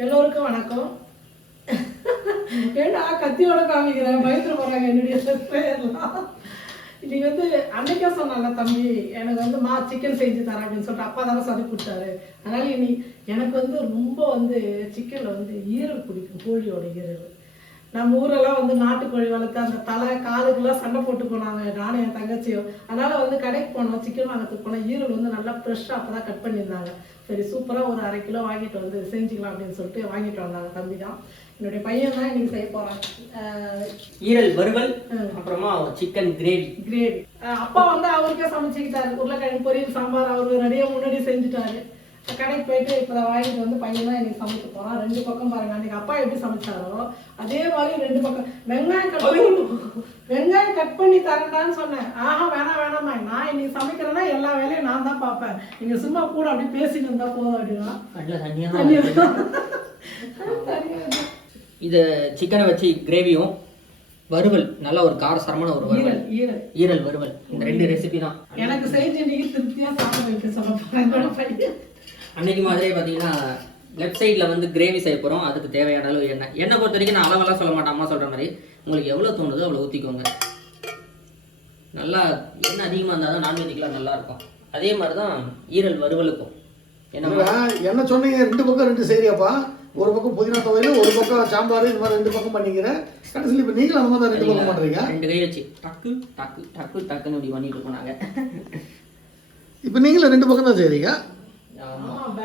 எல்லோருக்கும் வணக்கம். ஏன்னா கத்தியோட காமிக்கிறேன் பயத்துல போறாங்க என்னுடைய பேர்லாம். இன்னைக்கு வந்து அன்னைக்கே சொன்னாங்க தம்பி எனக்கு வந்து மா சிக்கன் செஞ்சு தரேன் அப்படின்னு சொல்லிட்டு அப்பா தானே சொல்லி கொடுத்தாரு. அதனால இனி எனக்கு வந்து ரொம்ப வந்து சிக்கனில் வந்து ஈரல் பிடிக்கும் கோழியோட ஈரல். நம்ம ஊரெல்லாம் வந்து நாட்டுக்கோழி வளர்த்து அந்த தலை காலுக்கெல்லாம் சண்டை போட்டு போனாங்க நானும் என் தங்கச்சியும். அதனால வந்து கடைக்கு போனோம் சிக்கன் வாங்கறதுக்கு போனோம். ஈரல் வந்து நல்லா ஃப்ரெஷ்ஷாக அப்போ தான் கட் பண்ணியிருந்தாங்க. சரி சூப்பராக ஒரு அரை கிலோ வாங்கிட்டு வந்து செஞ்சுக்கலாம் அப்படின்னு சொல்லிட்டு வாங்கிட்டு வந்தாங்க தம்பி தான். என்னுடைய பையன் தான் இன்னைக்கு செய்ய போகிறான் ஈரல் வறுவல் அப்புறமா சிக்கன் கிரேவி கிரேவி அப்பா வந்து அவருக்கே சமைச்சுக்கிட்டாரு. உருளைக்கிழங்கு பொரியல் சாம்பார் அவர் ரெடியாக முன்னாடி செஞ்சுட்டாரு. கடைக்கு போயிட்டு இப்போ வாங்கிட்டு வந்து பையன் தான் எனக்கு சமைக்க போறான். ரெண்டு பக்கம் பாருங்க அன்னைக்கு அப்பா எப்படி சமைச்சாரோ அதே மாதிரி ரெண்டு பக்கம் வெங்காயம் கட் பண்ணி வெங்காயம் கட் பண்ணி தரேன்டான்னு சொன்னேன். ஆஹா வேணாம் வேணாம்மா. நான் இன்னைக்கு சமைக்கிறேன்னா எல்லா வேலையும் நான் தான் பார்ப்பேன். நீங்க சும்மா கூட அப்படி பேசிட்டு இருந்தா போதும் அப்படின்னா. இது சிக்கனை வச்சு கிரேவியும் வறுவல் நல்ல ஒரு காரசாரமான ஒரு வறுவல். ஈரல் ஈரல். வறுவல். இந்த ரெண்டு ரெசிபி தான். எனக்கு செஞ்சு இன்னைக்கு திருப்தியா சாப்பிட வைக்க சொல்ல அன்னைக்கு மாதிரியே பார்த்தீங்கன்னா லெஃப்ட் சைடில் வந்து கிரேவி செய்ய போகிறோம் அதுக்கு தேவையான அளவு எண்ணெய். எண்ணெய் பொறுத்த வரைக்கும் நான் அளவெல்லாம் சொல்ல மாட்டேன். அம்மா சொல்கிற மாதிரி. உங்களுக்கு எவ்வளோ தோணுதோ அவ்வளோ ஊற்றிக்கோங்க நல்லா எண்ணெய் அதிகமாக இருந்தால் தான் நான்வெஜ்க்குலாம் நல்லா இருக்கும். அதே மாதிரி தான் ஈரல் வறுவலுக்கும். என்ன என்ன சொன்னீங்க ரெண்டு பக்கம் ரெண்டு சரியாப்பா ஒரு பக்கம் புதினா துவையல் ஒரு பக்கம் சாம்பார் இந்த மாதிரி ரெண்டு பக்கம் பண்ணிக்கிறேன். கடைசியில் இப்போ நீங்களும் அந்த மாதிரி தான் ரெண்டு பக்கம் பண்ணுறீங்க ரெண்டு கை வச்சு டக்கு டக்கு டக்கு டக்குன்னு இப்படி பண்ணிட்டு போனாங்க இப்போ நீங்களும் ரெண்டு பக்கம் தான் செய்றீங்க?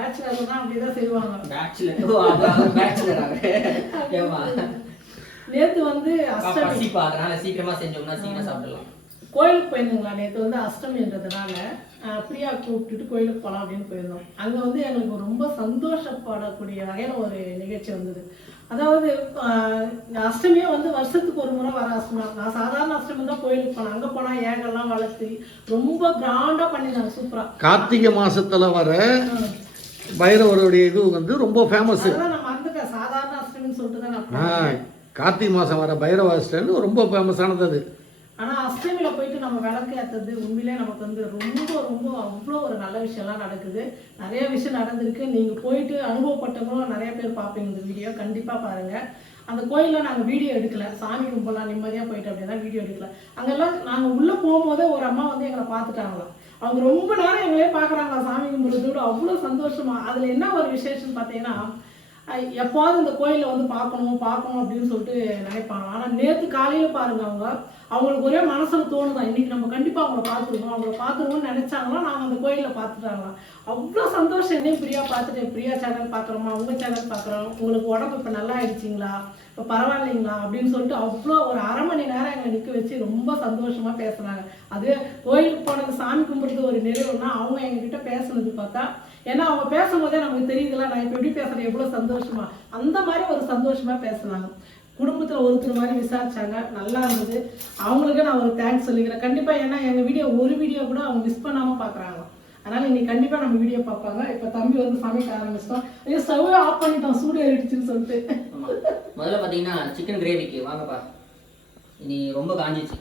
ஆமா பேச்சுலர் தான் அப்படிதான் செய்வாங்க. பேச்சுலர் பேச்சுலர் ஏமா நேத்து வந்து அஷ்டமி. அதனால சீக்கிரமா செஞ்சோம்னா சீக்கிரம் சாப்பிடலாம். கோயிலுக்கு போயிருந்தோங்களா நேற்று வந்து அஷ்டமின்றதுனால பிரியா கூப்பிட்டுட்டு கோயிலுக்கு போகலாம் அப்படின்னு போயிருந்தோம். அங்கே வந்து எங்களுக்கு ரொம்ப சந்தோஷப்படக்கூடிய வகையில் ஒரு நிகழ்ச்சி வந்தது. அதாவது அஷ்டமியே வந்து வருஷத்துக்கு ஒரு முறை வர அஷ்டமி. நான் சாதாரண அஷ்டமி தான் கோயிலுக்கு போனேன். அங்கே போனால் ஏகெல்லாம் வளர்த்து ரொம்ப கிராண்டாக பண்ணிருந்தாங்க சூப்பராக கார்த்திகை மாசத்துல வர பைரவருடைய இது வந்து ரொம்ப ஃபேமஸ். கார்த்திகை மாசம் வர பைரவ ஸ்டாண்ட் ரொம்ப ஃபேமஸானது அது ஆனா அஷ்டமியில போயிட்டு நம்ம விளக்கு ஏத்துறது உண்மையிலே நமக்கு வந்து ரொம்ப ரொம்ப அவ்வளோ ஒரு நல்ல விஷயம்லாம் நடக்குது. நிறைய விஷயம் நடந்திருக்கு. நீங்க போயிட்டு அனுபவப்பட்டவங்களும் நிறைய பேர் பார்ப்பீங்க இந்த வீடியோ கண்டிப்பா பாருங்க. அந்த கோயில்ல நாங்க வீடியோ எடுக்கல. சாமி கும்பலாம் நிம்மதியா போயிட்டு அப்படின்னா வீடியோ எடுக்கல. அங்கெல்லாம் நாங்க உள்ள போகும்போதே ஒரு அம்மா வந்து எங்களை பார்த்துட்டாங்களாம். அவங்க ரொம்ப நேரம் எங்களே பார்க்கறாங்க. சாமி கும்பிடுறதோட அவ்வளோ சந்தோஷமா. அதுல என்ன ஒரு விசேஷம்னு பார்த்தீங்கன்னா எப்போது எப்போவாவது இந்த கோயிலில் வந்து பார்க்கணும் பார்க்கணும் அப்படின்னு சொல்லிட்டு நினைப்பாங்க. ஆனால் நேற்று காலையில் பாருங்க அவங்க அவங்களுக்கு ஒரே மனசில் தோணுதான் இன்னைக்கு நம்ம கண்டிப்பாக அவங்கள பார்த்துருக்கோம். அவங்கள பார்த்துருவோம்னு நினைச்சாங்களா நாங்கள் அந்த கோயிலில் பார்த்துட்டாங்களாம். அவ்வளோ சந்தோஷம் என்னையும் பிரியா பார்த்துட்டு பிரியா சேனல் பார்க்குறோமா? உங்கள் சேனல் பார்க்குறோம். உங்களுக்கு உடம்பு இப்போ நல்லா ஆயிடுச்சிங்களா? இப்போ பரவாயில்லைங்களா? அப்படின்னு சொல்லிட்டு அவ்வளோ ஒரு அரை மணி நேரம் எங்களை நிற்க வச்சு ரொம்ப சந்தோஷமா பேசுகிறாங்க அது கோயிலுக்கு போனது சாமி கும்பிடுறது ஒரு நிறைவுனா அவங்க எங்ககிட்ட பேசுனது பார்த்தா ஏன்னா அவங்க பேசும்போதே நமக்கு தெரியுதுல நான் இப்போ எப்படி பேசுறேன்? எவ்வளோ சந்தோஷமா? அந்த மாதிரி ஒரு சந்தோஷமா பேசுனாங்க. குடும்பத்தில் ஒருத்தர் மாதிரி விசாரிச்சாங்க நல்லா இருந்தது. அவங்களுக்கு நான் ஒரு தேங்க்ஸ் சொல்லிக்கிறேன். கண்டிப்பாக ஏன்னா எங்கள் வீடியோ ஒரு வீடியோ கூட அவங்க மிஸ் பண்ணாமல் பார்க்குறாங்க அதனால் இன்னைக்கு கண்டிப்பாக நம்ம வீடியோ பார்ப்பாங்க. இப்போ தம்பி வந்து சமைக்க ஆரம்பிச்சிட்டோம் ஐயோ ஸ்டவ்வே ஆஃப் பண்ணிட்டோம் சூடு ஏறிடுச்சுன்னு சொல்லிட்டு. முதல்ல பார்த்தீங்கன்னா சிக்கன் கிரேவிக்கு வாங்கப்பா. இனி ரொம்ப காஞ்சிச்சு.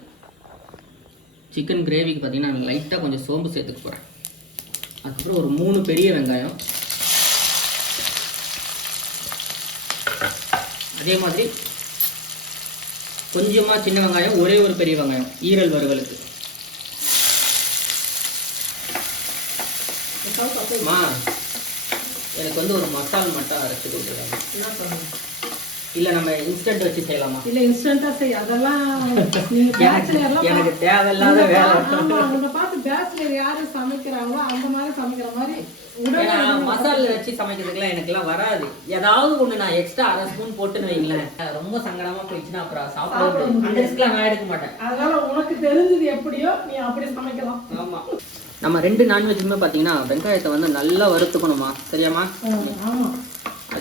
சிக்கன் கிரேவிக்கு பார்த்தீங்கன்னா லைட்டாக கொஞ்சம் சோம்பு சேர்த்துக்க போகிறேன் அதுக்கப்புறம் ஒரு மூணு பெரிய வெங்காயம். அதே மாதிரி கொஞ்சமாக சின்ன வெங்காயம் ஒரே ஒரு பெரிய வெங்காயம் ஈரல் வறுவலுக்கு. எனக்கு வந்து ஒரு மசால் மட்டும் அரைச்சி கொடுத்துருக்காங்க இல்லை நம்ம இன்ஸ்டன்ட் வச்சு செய்யலாமா? இல்ல இன்ஸ்டன்டா செய். அதெல்லாம் எனக்கு தேவையில்லாத வேலை. பார்த்து பேச்சுலர் யாரு சமைக்கிறாங்களோ அந்த மாதிரி சமைக்கிற மாதிரி உடனே ஏன்னா மசாலா வச்சு சமைக்கிறதுக்குலாம் எனக்குலாம் வராது. ஏதாவது ஒண்ணு நான் எக்ஸ்ட்ரா அரை ஸ்பூன் போட்டுன்னு வைங்களேன். ரொம்ப சங்கடமா போயிடுச்சுன்னா அப்புறம் சாப்பிட ரிஸ்க்லாம் நான் எடுக்க மாட்டேன். அதனால உனக்கு தெரிஞ்சது எப்படியோ நீ அப்படி சமைக்கலாம். ஆமா. நம்ம ரெண்டு நான்வெஜ்ஜுமே பார்த்தீங்கன்னா வெங்காயத்தை வந்து நல்லா வறுத்துக்கணுமா சரியாம்மா? ஆமா.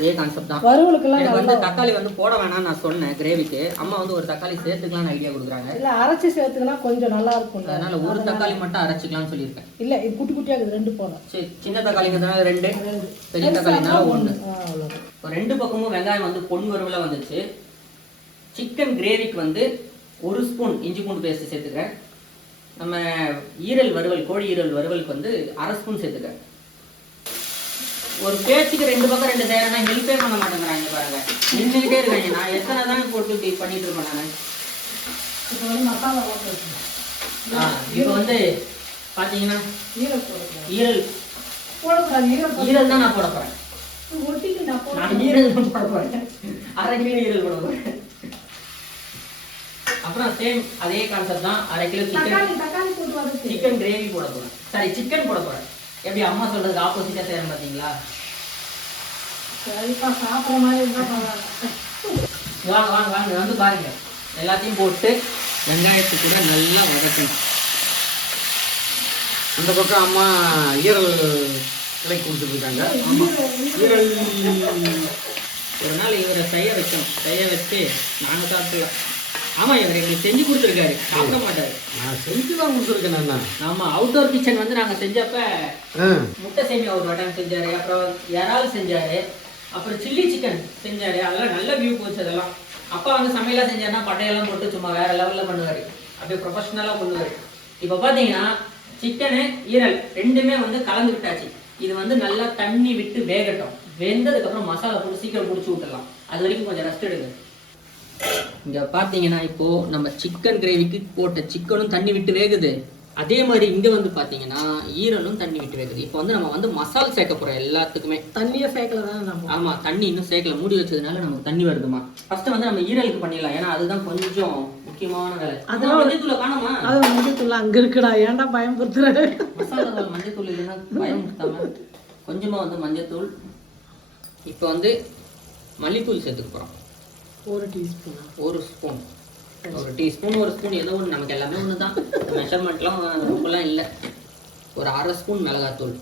அதே கான்செப்ட் தான். வறுவலுக்கெல்லாம் எனக்கு வந்து தக்காளி வந்து போட வேணாம்னு நான் சொன்னேன் கிரேவிக்கு அம்மா வந்து ஒரு தக்காளி சேர்த்துக்கலாம்னு ஐடியா கொடுக்குறாங்க. இல்ல அரைச்சி சேர்த்துக்கினா கொஞ்சம் நல்லா இருக்கும் அதனால ஒரு தக்காளி மட்டும் அரைச்சிக்கலாம்னு சொல்லியிருக்கேன். இல்ல இது குட்டி குட்டியா இருக்குது ரெண்டு போதும். சரி சின்ன தக்காளிங்கிறதுனால ரெண்டு. பெரிய தக்காளினால ஒன்று ரெண்டு பக்கமும் வெங்காயம் வந்து பொன் வறுவல வந்துச்சு சிக்கன் கிரேவிக்கு வந்து ஒரு ஸ்பூன் இஞ்சி பூண்டு பேஸ்ட் சேர்த்துக்கிறேன். நம்ம ஈரல் வறுவல் கோழி ஈரல் வறுவலுக்கு வந்து அரை ஸ்பூன் சேர்த்துக்கிறேன். ஒரு பேச்சுக்கு ரெண்டு பக்கம் ரெண்டு செய்யறேன்னா ஹெல்ப்பே பண்ண மாட்டேங்கிறாங்க பாருங்க. நின்றுகிட்டே இருக்காங்க. நான் எத்தனை தான் போட்டு இப்படி பண்ணிட்டு இருப்பேன் நான்? இப்போ வந்து மசாலா இப்போ வந்து பாத்தீங்கன்னா ஈரல் ஈரல். ஈரல் தான் நான் போட போறேன். நான் ஈரல் தான் போட போறேன். அரை கிலோ ஈரல் போட போறேன். அப்புறம் சேம் அதே கான்செப்ட் தான் அரை கிலோ சிக்கன் சிக்கன் கிரேவி போட போறேன். சாரி சிக்கன் போட போறேன். எப்படி அம்மா சொல்றதுக்கு ஆப்போசிட்டா செய்யறேன் பாத்தீங்களா சரிப்பா சாப்பிட்ற மாதிரி இருந்தால் பரவாயில்ல. வாங்க வாங்க வாங்க வந்து பாருங்க. எல்லாத்தையும் போட்டு வெங்காயத்து கூட நல்லா வதக்கணும். அந்த பக்கம் அம்மா ஈரல் கிளை கொடுத்துருக்காங்க ஈரல் ஒரு நாள் இவரை செய்ய வைக்கணும். செய்ய வச்சு நாங்கள் சாப்பிடலாம் ஆமா இவர் எங்களுக்கு செஞ்சு கொடுத்துருக்காரு. சாப்பிட மாட்டாரு. நான் செஞ்சு தான் கொடுத்துருக்கேன் நான் ஆமா அவுட்டோர் கிச்சன் வந்து நாங்க செஞ்சப்ப முட்டை சேமியா ஒரு வட்டம் செஞ்சாரு அப்புறம் இறால் செஞ்சாரு அப்புறம் சில்லி சிக்கன் செஞ்சாரு. அதெல்லாம் நல்ல வியூ போச்சு அதெல்லாம். அப்பா வந்து சமையலா செஞ்சாருன்னா பட்டையெல்லாம் போட்டு சும்மா வேற லெவல்ல பண்ணுவாரு. அப்படியே ப்ரொஃபஷனலா பண்ணுவாரு. இப்போ பாத்தீங்கன்னா சிக்கனு ஈரல் ரெண்டுமே வந்து கலந்து விட்டாச்சு. இது வந்து நல்லா தண்ணி விட்டு வேகட்டும். வெந்ததுக்கு அப்புறம் மசாலா போட்டு சீக்கிரம் பிடிச்சி விட்டுலாம் அது வரைக்கும் கொஞ்சம் ரெஸ்ட் எடுங்க. இங்க பாத்தீங்கன்னா இப்போ நம்ம சிக்கன் கிரேவிக்கு போட்ட சிக்கனும் தண்ணி விட்டு வேகுது. அதே மாதிரி இங்க வந்து பாத்தீங்கன்னா ஈரலும் தண்ணி விட்டு வேகுது. இப்போ வந்து நம்ம வந்து மசால் சேர்க்க போறோம் எல்லாத்துக்குமே. தண்ணியை சேர்க்கல தானே நம்ம. ஆமா தண்ணி இன்னும் சேர்க்கல. மூடி வச்சதுனால நமக்கு தண்ணி வருதுமா ஃபர்ஸ்ட் வந்து நம்ம ஈரலுக்கு பண்ணிடலாம். ஏன்னா அதுதான் கொஞ்சம் முக்கியமான வேலை. அதெல்லாம் மஞ்சத்தூளை காணுமா? அது மஞ்சத்தூள்? அங்க இருக்குடா. ஏன்டா பயன்படுத்துற மசாலா மஞ்சத்தூள் இல்லைன்னா பயமுறுத்தாம கொஞ்சமா வந்து மஞ்சத்தூள். இப்போ வந்து மல்லித்தூள் சேர்த்துக்க போறோம். ஒரு டீஸ்பூனா? ஒரு ஸ்பூன். ஒரு டீஸ்பூன் ஒரு ஸ்பூன் ஏதோ ஒன்று நமக்கு எல்லாமே ஒன்று தான் மெஷர்மெண்ட்லாம் ரொம்பலாம் இல்லை. ஒரு அரை ஸ்பூன் மிளகாத்தூள்.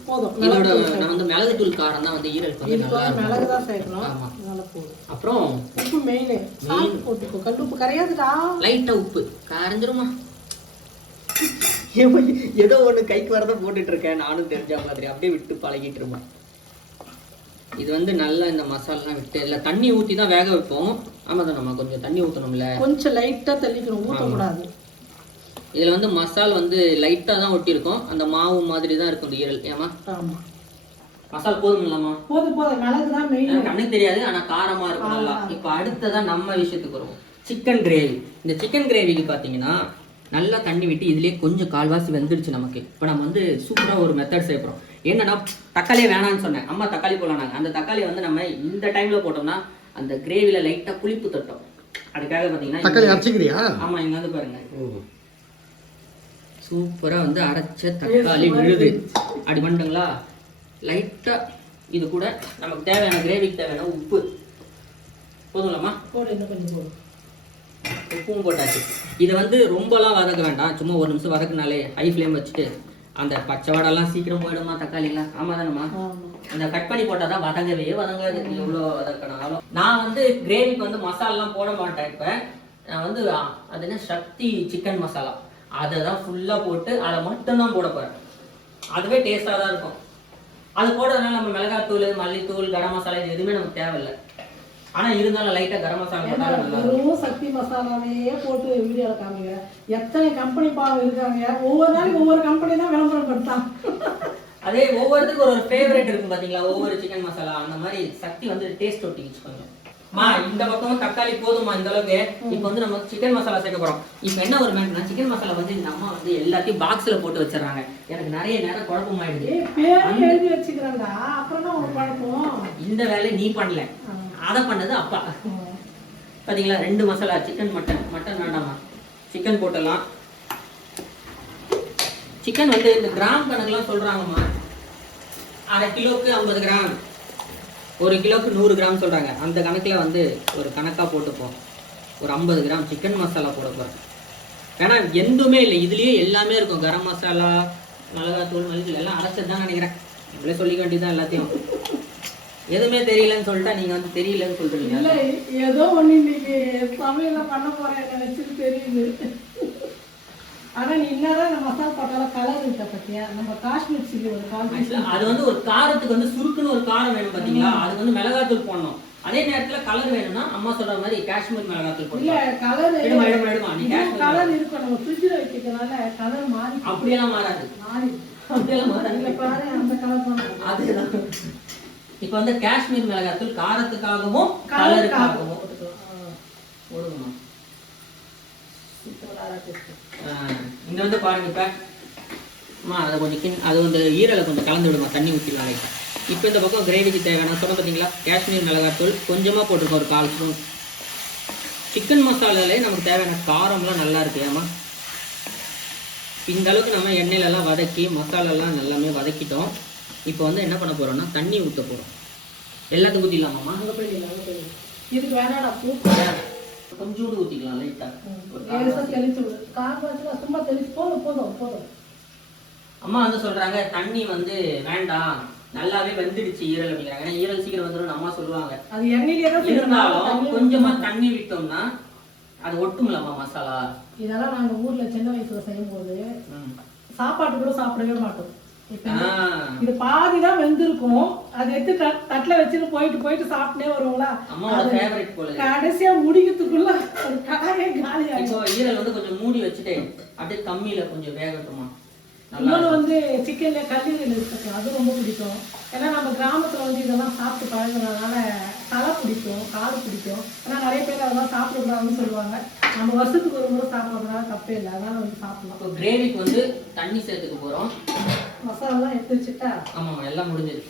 இதோட நான் வந்து மிளகுத்தூள் காரம் தான் வந்து நல்லா வந்து இருக்கும். மிளகு தான் சேர்க்கணும். ஆமா. அதனால போதும். அப்புறம் உப்பு மெயின் சால்ட் போட்டுக்கோ. கல் உப்பு கரையாதுடா. லைட்டா உப்பு. காரஞ்சிருமா. ஏதோ ஒண்ணு கைக்கு வரத போட்டுட்டு இருக்கேன். நானும் தெரிஞ்ச மாதிரி அப்படியே விட்டு பழகிட்டு இருப்பேன் இது வந்து நல்லா இந்த மசாலாலாம் விட்டு இல்லை தண்ணி ஊற்றி தான் வேக வைப்போம். ஆமாம் தான் நம்ம கொஞ்சம் தண்ணி ஊற்றணும்ல கொஞ்சம் லைட்டா தள்ளிக்கணும் ஊற்றக்கூடாது இதில் வந்து மசால் வந்து லைட்டாக தான் ஒட்டியிருக்கும். அந்த மாவு மாதிரி தான் இருக்கும் இந்த ஈரல் ஏமா மசால் போதும் இல்லாமா போதும் போதும். மிளகு தான் மெயின் கண்ணுக்கு தெரியாது ஆனா காரமா இருக்கும் நல்லா. இப்போ அடுத்ததா நம்ம விஷயத்துக்கு வருவோம். சிக்கன் கிரேவி இந்த சிக்கன் கிரேவிக்கு பாத்தீங்கன்னா நல்லா தண்ணி விட்டு இதுலயே கொஞ்சம் கால்வாசி வெந்துருச்சு நமக்கு. இப்போ நம்ம வந்து சூப்பரா ஒரு மெத்தட் செய்ய போறோம். என்னன்னா தக்காளியே வேணாம்னு சொன்னேன். அம்மா தக்காளி போடலாங்க அந்த தக்காளி வந்து நம்ம இந்த டைம்ல போட்டோம்னா அந்த கிரேவில லைட்டா புளிப்பு தட்டும். அதுக்காக பாத்தீங்கன்னா தக்காளி அரைச்சிக்கிறியா? ஆமா இங்க வந்து பாருங்க. சூப்பரா வந்து அரைச்ச தக்காளி விழுது. அப்படி பண்ணிட்டுங்களா? லைட்டா இது கூட நமக்கு தேவையான கிரேவிக்கு தேவையான உப்பு. போதும்லாமா உப்பும் போட்டாச்சு. இதை வந்து ரொம்பலாம் வதக்க வேண்டாம். சும்மா ஒரு நிமிஷம் வதக்குனாலே ஹை ஃப்ளேம் வச்சுட்டு அந்த பச்சை வடெல்லாம் சீக்கிரம் போயிடுமா தக்காளி எல்லாம்? ஆமா தானேம்மா ஆமா. அந்த கட் பண்ணி போட்டால் தான் வதங்கவே வதங்காது. எவ்வளோ வதக்கணும் நான் வந்து கிரேவிக்கு வந்து மசாலாலாம் போட மாட்டேன் இப்போ. நான் வந்து அது என்ன? சக்தி சிக்கன் மசாலா. அதை தான் ஃபுல்லாக போட்டு அதை மட்டும்தான் போட போகிறேன் அதுவே டேஸ்ட்டாக தான் இருக்கும். அது போடுறதுனால நம்ம மிளகாத்தூள் மல்லித்தூள் கரம் மசாலா இது எதுவுமே நமக்கு தேவையில்லை. ஆனால் இருந்தாலும் லைட்டாக கரம் மசாலா. வெறும் சக்தி மசாலாவே போட்டு வீடியோல காமிக்கிற எத்தனை கம்பெனி பாவம் இருக்காங்க. ஒவ்வொரு நாளைக்கு ஒவ்வொரு கம்பெனி தான் விளம்பரம் படுத்தான் அதே ஒவ்வொருத்துக்கும் ஒரு ஒரு ஃபேவரட் இருக்கும் பாத்தீங்களா? ஒவ்வொரு சிக்கன் மசாலா அந்த மாதிரி சக்தி வந்து டேஸ்ட் ஒட்டிக்கிச்சு கொஞ்சம் மா இந்த பக்கமும் தக்காளி போதுமா இந்த அளவுக்கு. இப்போ வந்து நம்ம சிக்கன் மசாலா சேர்க்க போறோம். இப்போ என்ன ஒரு மேட்னா சிக்கன் மசாலா வந்து இந்த அம்மா வந்து எல்லாத்தையும் பாக்ஸ்ல போட்டு வச்சிடறாங்க. எனக்கு நிறைய நேரம் குழப்பமாயிடுது. எழுதி வச்சுக்கிறேன்டா. அப்புறம் தான் உனக்கு பழக்கம் இந்த வேலையை நீ பண்ணல. அதை பண்ணது அப்பா. பார்த்தீங்களா ரெண்டு மசாலா சிக்கன் மட்டன் மட்டன் வேண்டாமா சிக்கன் போட்டலாம் சிக்கன் வந்து இந்த கிராம் கணக்கெலாம் சொல்கிறாங்கம்மா அரை கிலோக்கு ஐம்பது கிராம் ஒரு கிலோக்கு நூறு கிராம் சொல்கிறாங்க அந்த கணக்கில் வந்து ஒரு கணக்காக போட்டுப்போம். ஒரு ஐம்பது கிராம் சிக்கன் மசாலா போட போகிறேன் ஏன்னா எதுவுமே இல்லை. இதுலேயே எல்லாமே இருக்கும். கரம் மசாலா மிளகாத்தூள் மல்லித்தூள் எல்லாம் அரைச்சது தான் நினைக்கிறேன். இப்படியே சொல்லிக்க வேண்டியதுதான் எல்லாத்தையும். எதுவுமே தெரியலன்னு சொல்லிட்டா நீங்க வந்து தெரியலன்னு சொல்றீங்க. இல்ல ஏதோ ஒண்ணு இன்னைக்கு சமையல பண்ண போறேன் நினைச்சிட்டு தெரியுது. ஆனா நீ என்னதான் இந்த மசாலா போட்டாலும் கலர் இருக்க பத்தியா? நம்ம காஷ்மீர் சில்லி ஒரு Actually, அது வந்து ஒரு காரத்துக்கு வந்து சுருக்குன்னு ஒரு காரம் வேணும் பாத்தீங்களா? அது வந்து மிளகாத்தூள் போடணும். அதே நேரத்துல கலர் வேணும்னா அம்மா சொல்ற மாதிரி காஷ்மீர் மிளகாத்தூள் இல்ல போடணும் கலர் எடுமா எடுமா எடுமா நீ காஷ்மீர் கலர் இருக்கும் நம்ம ஃப்ரிட்ஜில் வைக்கிறதுனால கலர் மாறி அப்படியெல்லாம் மாறாது. மாறி அப்படியெல்லாம் மாறாது. இல்ல பாரு அந்த கலர் தான். அதேதான். இப்போ வந்து காஷ்மீர் மிளகாத்தூள் காரத்துக்காகவும் கலருக்காகவும். போடுங்கம்மா இங்க வந்து பாருங்க இப்ப. அம்மா அதை கொஞ்சம் அது வந்து ஈரலை கொஞ்சம் கலந்து விடுமா தண்ணி ஊற்றிடலாம் இப்போ இந்த பக்கம் கிரேவிக்கு தேவையான சொன்ன பார்த்தீங்களா காஷ்மீர் மிளகாத்தூள் கொஞ்சமாக போட்டிருக்கோம் ஒரு கால் ஸ்பூன். சிக்கன் மசாலாலே நமக்கு தேவையான காரம்லாம் நல்லா இருக்கு ஏமா இந்த அளவுக்கு நம்ம எண்ணெயிலலாம் வதக்கி மசாலாலாம் எல்லாமே வதக்கிட்டோம். இப்போ வந்து என்ன பண்ண போறோம்னா தண்ணி ஊற்ற போகிறோம் எல்லாத்துக்கும் ஊற்றிடலாமாம்மா. இதுக்கு வேணாடா கொஞ்சோண்டு ஊற்றிக்கலாம் லைட்டாக சும்மா தெளிச்சு போதும் போதும் போதும். அம்மா வந்து சொல்றாங்க தண்ணி வந்து வேண்டாம். நல்லாவே வெந்துடுச்சு ஈரல் அப்படிங்கிறாங்க. ஏன்னா ஈரல் சீக்கிரம் வந்துடும் அம்மா சொல்லுவாங்க. அது எண்ணெயிலே. இருந்தாலும் தண்ணி கொஞ்சமா தண்ணி விட்டோம்னா அது ஒட்டும்லம்மா மசாலா. இதெல்லாம் நாங்க ஊர்ல சின்ன வயசுல செய்யும்போது. சாப்பாட்டு கூட சாப்பிடவே மாட்டோம். இது பாதி தான் வெந்திருக்கும். அது எடுத்து தட்- தட்டுல வச்சுட்டு போயிட்டு போயிட்டு சாப்பிட்டே வருவோங்களா. கடைசியா முடிக்கிறதுக்குள்ள ஒரு காயே காலி ஈரல் வந்து கொஞ்சம் மூடி வச்சுட்டு அப்படியே கம்மியில கொஞ்சம் வேகட்டுமா? இன்னொன்று வந்து சிக்கன்ல கல்லீரல் இருக்கு அது ரொம்ப பிடிக்கும். ஏன்னா நம்ம கிராமத்துல வந்து இதெல்லாம் சாப்பிட்டு பழகுனதுனால தலை பிடிக்கும் காது பிடிக்கும். ஏன்னா நிறைய பேர் அதெல்லாம் சாப்பிடக்கூடாதுன்னு சொல்லுவாங்க. நம்ம வருஷத்துக்கு ஒரு முறை சாப்பிடக்கூடாது தப்பே இல்லை. அதனால வந்து சாப்பிடலாம். இப்போ கிரேவிக்கு வந்து தண்ணி சேர்த்துக்க போறோம். மசாலாலாம் எடுத்து வச்சுட்டா? ஆமாம்மா எல்லாம் முடிஞ்சது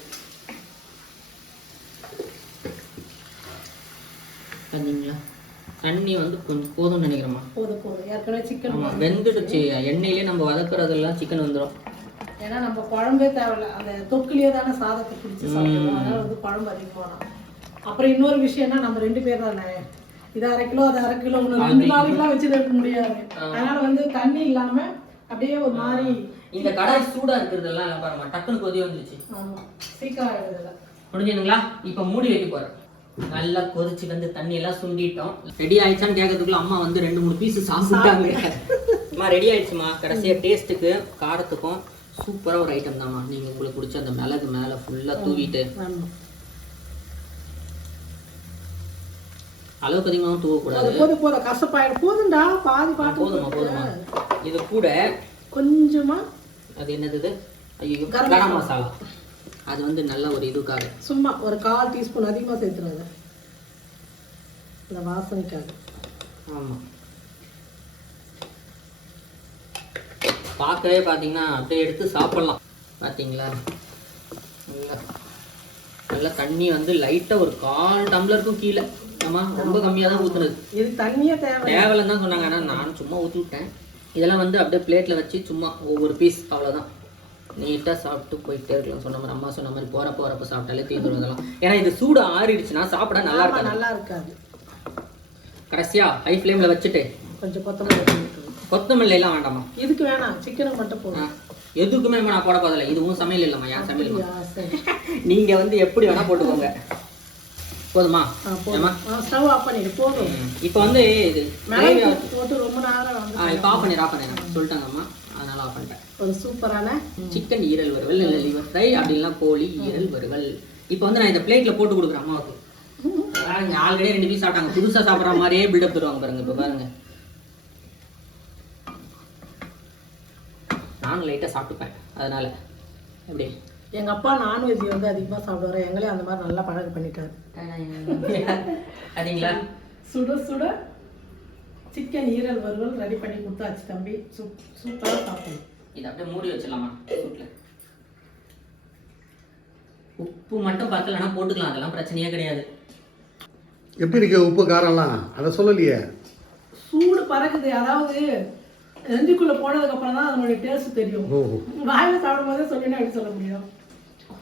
பார்த்தீங்களா தண்ணி வந்து கொஞ்சம் போதும்னு நினைக்கிறேம்மா. போதும் போதும். ஏற்கனவே சிக்கன் ஆமா வெந்துடுச்சு. எண்ணெயிலே நம்ம வதக்குறதெல்லாம் சிக்கன் வந்துடும் ஏன்னா நம்ம குழம்பே தேவையில்ல. அந்த தொக்குலயே தானே சாதத்தை பிடிச்சி சாப்பிடுவோம். அதனால வந்து குழம்பு அதிகமாக வேணாம். அப்புறம் இன்னொரு விஷயம்னா நம்ம ரெண்டு பேர் தானே? இது அரை கிலோ அது அரை கிலோ. ஒன்று ரெண்டு நாளைக்குலாம் வச்சுட்டு இருக்க முடியாது. அதனால வந்து தண்ணி இல்லாம அப்படியே ஒரு மாதிரி இந்த கடாய் சூடா இருக்கிறதெல்லாம் எல்லாம் பாருங்க டக்குன்னு கொதி வந்துருச்சு. சீக்கிரம் ஆயிடுதுல முடிஞ்சுதுங்களா? இப்போ மூடி வைக்க போறேன். நல்லா கொதிச்சு வந்து தண்ணி எல்லாம் சுண்டிட்டோம். ரெடி ஆயிடுச்சான்னு கேட்கறதுக்குள்ள அம்மா வந்து ரெண்டு மூணு பீஸ் சாப்பிட்டாங்க. அம்மா ரெடி ஆயிடுச்சுமா? கடைசியா டேஸ்ட்டுக்கு காரத்துக்கும் சூப்பரா ஒரு ஐட்டம் தாம்மா நீங்க உங்களுக்கு பிடிச்ச அந்த மிளகு மேல ஃபுல்லா தூவிட்டு. அளவுக்கு அதிகமாகவும் தூவக்கூடாது. போதும் போதும் கசப்பாயிடும். போதும்டா. பாதி பாட்டு போதுமா போதுமா இது கூட கொஞ்சமா அது என்னது இது? ஐயோ கரம் மசாலா அது வந்து நல்ல ஒரு இதுக்காக. சும்மா ஒரு கால் டீஸ்பூன் அதிகமா சேர்த்துருங்க இந்த வாசனைக்காக. ஆமா. பார்க்கவே பார்த்தீங்கன்னா அப்படியே எடுத்து சாப்பிடலாம். பார்த்தீங்களா? நல்லா நல்லா தண்ணி வந்து லைட்டாக ஒரு கால் டம்ளருக்கும் கீழே. ஆமா ரொம்ப கம்மியாக தான் ஊற்றுனது இது தண்ணியே தேவை தேவையில்லைன்னு தான் சொன்னாங்க. ஆனால் நான் சும்மா ஊற்றி விட்டேன் இதெல்லாம் வந்து அப்படியே பிளேட்டில் வச்சு சும்மா ஒவ்வொரு பீஸ் அவ்வளோதான் நீட்டாக சாப்பிட்டு போயிட்டே இருக்கலாம். சொன்ன மாதிரி அம்மா சொன்ன மாதிரி போகிற போகிறப்ப சாப்பிட்டாலே தீர்ந்துடும் இதெல்லாம் ஏன்னா இது சூடு ஆறிடுச்சுன்னா சாப்பிட நல்லா ஆமா, இருக்காது. நல்லா இருக்காது. கடைசியா ஹை ஃப்ளேமில் வச்சுட்டு. கொஞ்சம் கொத்தமல்லி போட்டுக்கணும். கொத்தமல்லி எல்லாம் வேண்டாமா? இதுக்கு வேணாம். சிக்கனுக்கு மட்டும் போதும் எதுக்குமே நான் போட போதில்லை இதுவும் சமையல் இல்லைம்மா என் சமையல் அப்படியா? சரி. நீங்க வந்து எப்படி வேணா போட்டுக்கோங்க. போதுமா? ஸ்டவ் ஆஃப் பண்ணிடு போதும். இப்போ வந்து இது போட்டு ரொம்ப நேரம் வந்து ஆ இப்போ ஆஃப் பண்ணிடு ஆஃப் பண்ணிடுறேன் சொல்லிட்டாங்கம்மா அதனால ஆஃப் பண்ணிட்டேன். ஒரு சூப்பரான சிக்கன் ஈரல் வறுவல் இல்லை லிவர் ஃப்ரை அப்படி இல்லைன்னா கோழி ஈரல் வறுவல். இப்போ வந்து நான் இந்த பிளேட்ல போட்டு கொடுக்குறேன் அம்மாவுக்கு. பாருங்க ஆல்ரெடி ரெண்டு பீஸ் சாப்பிட்டாங்க. புதுசா சாப்பிட்ற மாதிரியே பில்டப் தருவாங்க பாருங்க இப்போ பாருங்க. நானும் லைட்டா சாப்பிட்டுப்பேன் அதனால. எப்படி? எங்க அப்பா நான்வெஜ் வந்து அதிகமா சாப்பிடுவாரு எங்களே அந்த மாதிரி நல்லா பழகு பண்ணிட்டாரு. அதீங்களா? சுட சுட சிக்கன் ஈரல் வறுவல் ரெடி பண்ணி கொடுத்தாச்சு தம்பி. சூப் சூப்பராக சாப்பிடணும் இதை அப்படியே மூடி வச்சிடலாமா? சூட்டில். உப்பு மட்டும் பத்தலைன்னா போட்டுக்கலாம். அதெல்லாம் பிரச்சனையே கிடையாது. எப்படி இருக்கு உப்பு காரம்லாம்? அதை சொல்லலையே. சூடு பறக்குது. அதாவது நெஞ்சுக்குள்ள போனதுக்கு அப்புறம் தான் அதனுடைய டேஸ்ட் தெரியும். வாயில சாப்பிடும் போதே சொல்லினா எப்படி சொல்ல முடியும்?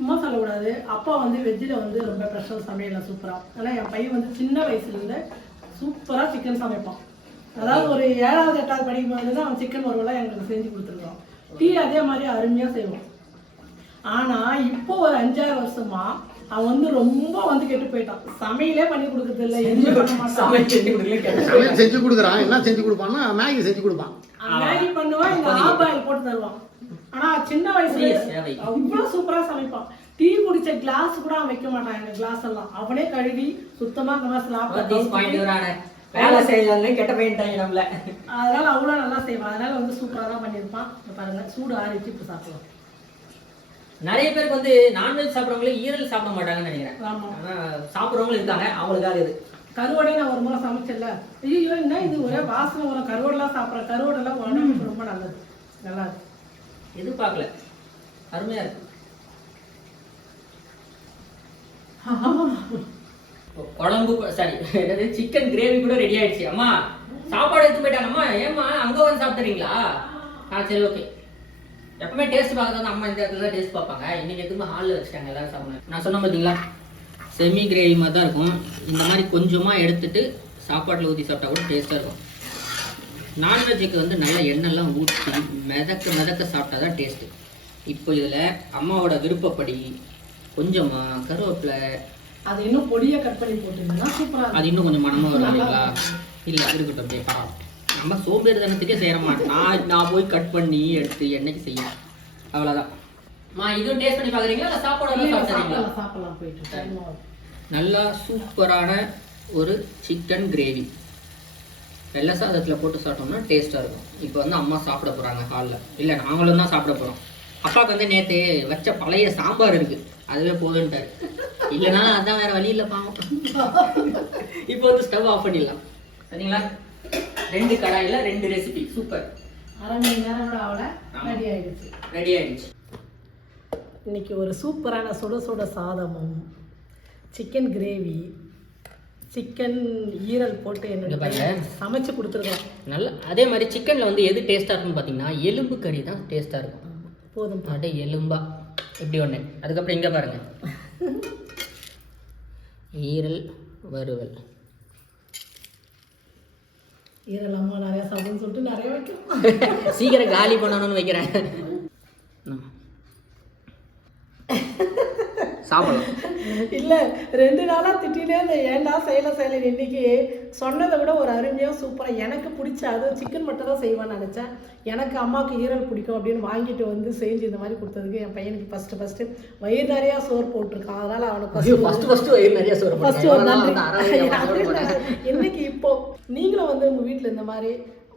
சும்மா சொல்லக்கூடாது. அப்பா வந்து வெஜ்ஜில் வந்து ரொம்ப ஸ்பெஷல் சமையல சூப்பரா அதனால் என் பையன் வந்து சின்ன வயசுல இருந்து சூப்பரா சிக்கன் சமைப்பான். அதாவது ஒரு ஏழாவது எட்டாவது படிக்கும் போது தான் அவன் சிக்கன் வறுவலாம் எங்களுக்கு செஞ்சு கொடுத்துருக்கான். டீ அதே மாதிரி அருமையா செய்வான். ஆனா இப்போ ஒரு அஞ்சாறு வருஷமா அவன் வந்து ரொம்ப வந்து கெட்டு போயிட்டான். சமையலே பண்ணி கொடுக்கறது இல்லை எதுவுமே பண்ண மாட்டான். செஞ்சு கொடுக்குறான். என்ன செஞ்சு கொடுப்பான்னா மேகி செஞ்சு கொடுப்பான். மேகி பண்ணுவான் இந்த ஆபாயில் போட்டு தருவான். ஆனா சின்ன வயசுல. அவ்வளவு சூப்பரா சமைப்பான். டீ குடிச்ச கிளாஸ் கூட அவன் வைக்க மாட்டான் எங்க கிளாஸ் எல்லாம். அவனே கழுவி சுத்தமா கிளாஸ் வேலை செய்யலாம் கெட்ட போயிட்டாங்க நம்மள அதனால அவ்வளவு நல்லா செய்வான். அதனால வந்து சூப்பரா தான் பண்ணியிருப்பான். இங்க பாருங்க சூடு ஆறிச்சு இப்ப சாப்பிடலாம். நிறைய பேருக்கு வந்து நான்வெஜ் சாப்பிட்றவங்களே ஈரல் சாப்பிட மாட்டாங்கன்னு நினைக்கிறேன். ஆமா. ஆனா சாப்பிட்றவங்களும் இருக்காங்க. அவங்களுக்காக இது. கருவாடே நான் ஒரு முறை சமைச்சல ஐயோ என்ன இது? ஒரே வாசனை வரும். கருவாடெல்லாம் சாப்பிட்ற கருவாடெல்லாம் உடம்புக்கு ரொம்ப நல்லது. நல்லா இருக்கு. எதிர்பார்க்கல. அருமையா இருக்கு. குழம்பு சாரி என்னது? சிக்கன் கிரேவி கூட ரெடி ஆயிடுச்சு. அம்மா சாப்பாடு எடுத்து போயிட்டாங்கம்மா. ஏம்மா அங்க வந்து சாப்பிட்டுறீங்களா? ஆ சரி ஓகே எப்பவுமே டேஸ்ட் பார்க்கறது அம்மா இந்த இடத்துல டேஸ்ட் பார்ப்பாங்க. இன்னைக்கு எதுவுமே ஹாலில் வச்சுட்டாங்க எல்லாரும் சாப்பிடுங்க நான் சொன்ன பார்த்தீங்களா செமி கிரேவி மாதிரி தான் இருக்கும். இந்த மாதிரி கொஞ்சமாக எடுத்துட்டு சாப்பாட்டில் ஊற்றி சாப்பிட்டா கூட டேஸ்ட்டாக இருக்கும். நான்வெஜ்ஜுக்கு வந்து நல்ல எண்ணெய்லாம் ஊற்றி மிதக்க மிதக்க சாப்பிட்டா தான் டேஸ்ட்டு இப்போ இதில் அம்மாவோட விருப்பப்படி கொஞ்சமாக கருவேப்பிலை. அது இன்னும் பொடியா கட் பண்ணி போட்டீங்கன்னா சூப்பரா இருக்கும். அது இன்னும் கொஞ்சம் மனமாக வரும் இல்லைங்களா? இல்லை இருக்கட்டும் அப்படியே பரவாயில்ல. நம்ம சோம்பேறித்தனத்துக்கே செய்கிற மாட்டோம். நான் நான் போய் கட் பண்ணி எடுத்து என்னைக்கு செய்யணும்? அவ்வளோதான் மா இதுவும் டேஸ்ட் பண்ணி பார்க்குறீங்களா இல்லை சாப்பாடு சாப்பிட்றீங்களா சாப்பிடலாம் போயிட்டு. நல்லா சூப்பரான ஒரு சிக்கன் கிரேவி வெள்ளை சாதத்தில் போட்டு சாப்பிட்டோம்னா டேஸ்ட்டாக இருக்கும். இப்போ வந்து அம்மா சாப்பிட போகிறாங்க ஹாலில் இல்லை நாங்களும் தான் சாப்பிட போகிறோம் அப்பாவுக்கு வந்து நேற்று வச்ச பழைய சாம்பார் இருக்குது அதுவே போதுன்ட்டாரு. இல்லைனா அதான் வேற வழி இல்லை பாவம். இப்போ வந்து ஸ்டவ் ஆஃப் பண்ணிடலாம். சரிங்களா? ரெண்டு கடாயில் ரெண்டு ரெசிபி சூப்பர். அரை மணி நேரம் கூட ஆகல. ரெடி ஆயிடுச்சு. ரெடி ஆயிடுச்சு. இன்னைக்கு ஒரு சூப்பரான சுட சுட சாதமும் சிக்கன் கிரேவி சிக்கன் ஈரல் போட்டு என்னோட இங்க பாருங்க. பையன் சமைச்சு கொடுத்துருக்கோம். நல்லா அதே மாதிரி சிக்கனில் வந்து எது டேஸ்ட்டாக இருக்குன்னு பார்த்தீங்கன்னா எலும்பு கறி தான் டேஸ்ட்டாக இருக்கும். போதும். அப்படியே எலும்பா. இப்படி ஒன்று அதுக்கப்புறம் இங்கே பாருங்க. ஈரல் வறுவல். ஈரல் அம்மா நிறைய சாப்பிடுன்னு சொல்லிட்டு நிறைய வைக்கிறோம். சீக்கிரம் காலி பண்ணணும்னு வைக்கிறேன். சாப்பிடலாம் இல்ல ரெண்டு நாளா திட்டினே இருந்த ஏன்டா செய்யல செய்யல இன்னைக்கு சொன்னதை விட ஒரு அருமையா சூப்பரா எனக்கு பிடிச்ச அது சிக்கன் மட்டும் தான் செய்வான்னு நினைச்சேன். எனக்கு அம்மாவுக்கு ஈரல் பிடிக்கும் அப்படின்னு வாங்கிட்டு வந்து செஞ்சு இந்த மாதிரி கொடுத்ததுக்கு என் பையனுக்கு ஃபர்ஸ்ட் ஃபர்ஸ்ட் வயிறு நிறையா சோறு போட்டிருக்கான். அதனால அவனுக்கு ஃபர்ஸ்ட் ஃபர்ஸ்ட் வயிறு நிறைய சோறு ஃபர்ஸ்ட் ஒரு நன்றி. இன்னைக்கு இப்போ நீங்களும் வந்து உங்க வீட்ல இந்த மாதிரி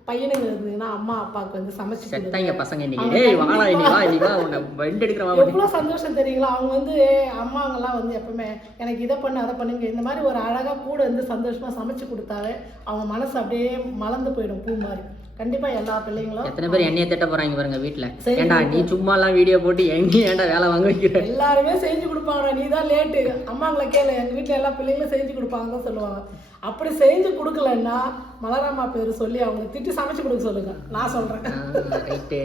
பையனுங்க இருந்தீங்கன்னா அம்மா அப்பாவுக்கு வந்து சமைச்சு. செத்தாங்க பசங்க இன்னைக்கு. ஏய் வாடா இன்னைக்கு வா இன்னைக்கு வா உன்னை வண்டு எடுக்கிறவா எவ்வளோ சந்தோஷம் தெரியுங்களா? அவங்க வந்து அம்மாங்கெல்லாம் வந்து எப்பவுமே எனக்கு இதை பண்ணு அதை பண்ணுங்க. இந்த மாதிரி ஒரு அழகாக கூட வந்து சந்தோஷமா சமைச்சு கொடுத்தாலே அவங்க மனசு அப்படியே மலர்ந்து போயிடும் பூ மாதிரி. கண்டிப்பா எல்லா பிள்ளைங்களும் எத்தனை பேர் என்னைய திட்ட போறாங்க பாருங்க வீட்ல. சரி. ஏன்டா நீ சும்மாலாம் வீடியோ போட்டு எங்க ஏன்டா வேலை வாங்க வைக்கிற? எல்லாருமே செஞ்சு கொடுப்பாங்கடா நீ தான் லேட்டு அம்மாங்களை கேளு எங்க வீட்ல எல்லா பிள்ளைங்களும் செஞ்சு கொடுப்பாங்கன்னு தான் சொல்லுவாங்க. அப்படி செஞ்சு கொடுக்கலன்னா மலரம்மா பேர் சொல்லி அவங்க திட்டி சமைச்சு கொடுக்க சொல்லுங்க. நான் சொல்றேன். ரைட்டு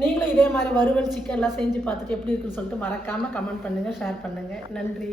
நீங்களும் இதே மாதிரி வறுவல் சிக்கன்லாம் செஞ்சு பார்த்துட்டு எப்படி இருக்குன்னு சொல்லிட்டு மறக்காம கமெண்ட் பண்ணுங்க ஷேர் பண்ணுங்க. நன்றி.